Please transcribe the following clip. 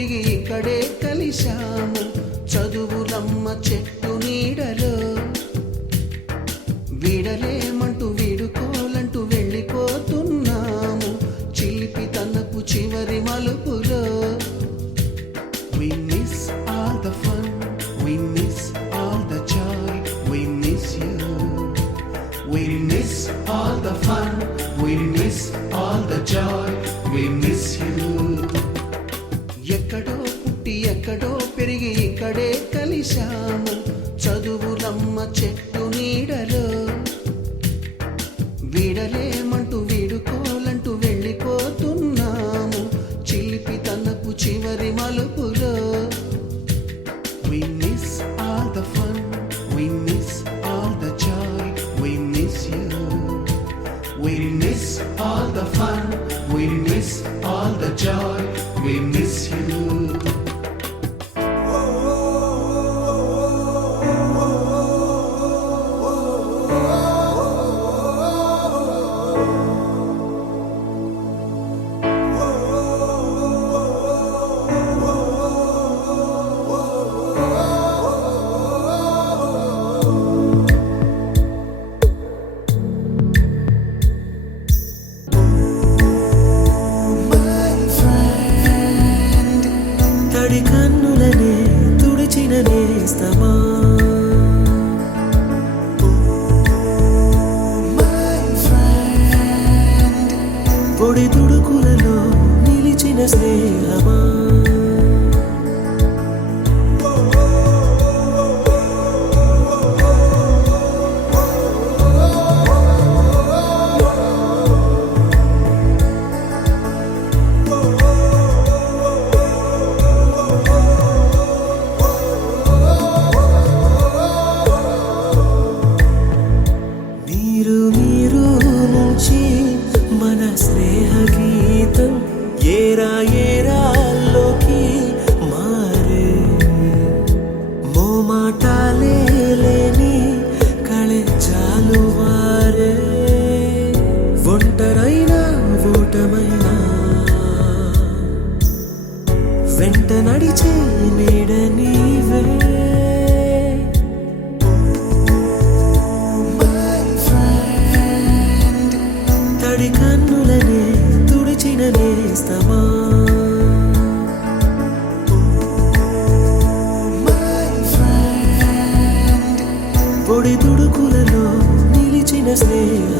పెరిగి ఇక్కడే కలిశాము చదువులమ్మ చెట్టు నీడలో వీడలేమంటూ వీడుకోలంటూ వెళ్ళిపోతున్నాము చిలిపి తనపు చివరి మలుపులో We miss all the fun, we miss all the joy, we miss you. We miss all the fun, we miss all the joy, we miss you. ఎక్కడో పుట్టి ఎక్కడో పెరిగి ఇక్కడే కలిశాము చదువులమ్మ చెట్టు నీడలో వీడలేమంటూ వీడుకోలంటూ వెళ్ళిపోతున్నాము చిలిపి తనపు చివరి మలుపులో We miss all the fun, we miss all the joy, we miss you. We miss all the fun, we miss all the joy, we miss you. తడి కన్నులనే తుడిచిన నేస్తమా పొడి తుడుకులలో నిలిచిన స్నేహమా మీరు నుంచి మన స్నేహ గీతం ఏరా ఏరాల్లోకి మారే మోమాటాలే లేని కళెచ్చాలు వారే ఒంటరైనా ఓటమైనా వెంట నడిచే నీడ నీవే తడి కన్నులనే తుడిచిన నేస్తమా పొడి తుడుకులలో నిలిచిన స్నేహ